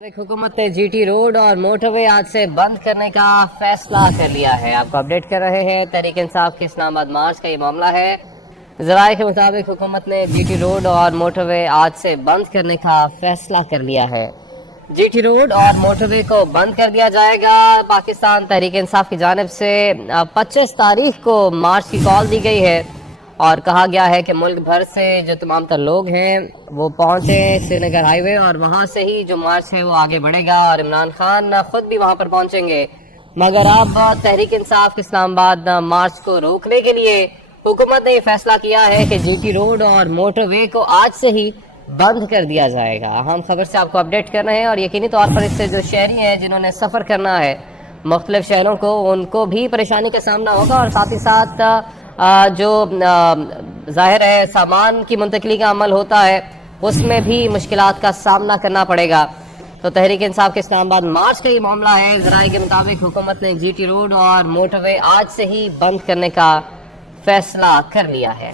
हुकूमत ने GT road और मोटरवे आज से बंद करने का फैसला कर लिया है। आपको अपडेट कर रहे हैं तहरीक इंसाफ के इस्लामाबाद मार्च का ये मामला है। ज़राए के मुताबिक हुकूमत ने जीटी रोड और मोटरवे आज से बंद करने का फैसला कर लिया है। जीटी रोड और मोटरवे को बंद कर दिया जाएगा। पाकिस्तान तहरीक इंसाफ की जानिब से 25 तारीख को मार्च की कॉल दी गई है और कहा गया है कि मुल्क भर से जो तमाम तर लोग हैं वो पहुंचे श्रीनगर हाईवे और वहां से ही जो मार्च है वो आगे बढ़ेगा और इमरान खान खुद भी वहां पर पहुंचेंगे। मगर अब तहरीक इंसाफ इस्लामाबाद मार्च को रोकने के लिए हुकूमत ने ये फैसला किया है कि जीटी रोड और मोटरवे को आज से ही बंद कर दिया जाएगा। हम खबर से आपको अपडेट कर रहे हैं और यकीनी तौर पर इससे जो शहरी हैं जिन्होंने सफ़र करना है मुख्तलिफ शहरों को, उनको भी परेशानी का सामना होगा और साथ ही साथ जो ज़ाहिर है सामान की मुंतकली का अमल होता है उसमें भी मुश्किलात का सामना करना पड़ेगा। तो तहरीक इंसाफ के इस्लामाबाद मार्च का ये मामला है। ज़राए के मुताबिक हुकूमत ने जीटी रोड और मोटरवे आज से ही बंद करने का फैसला कर लिया है।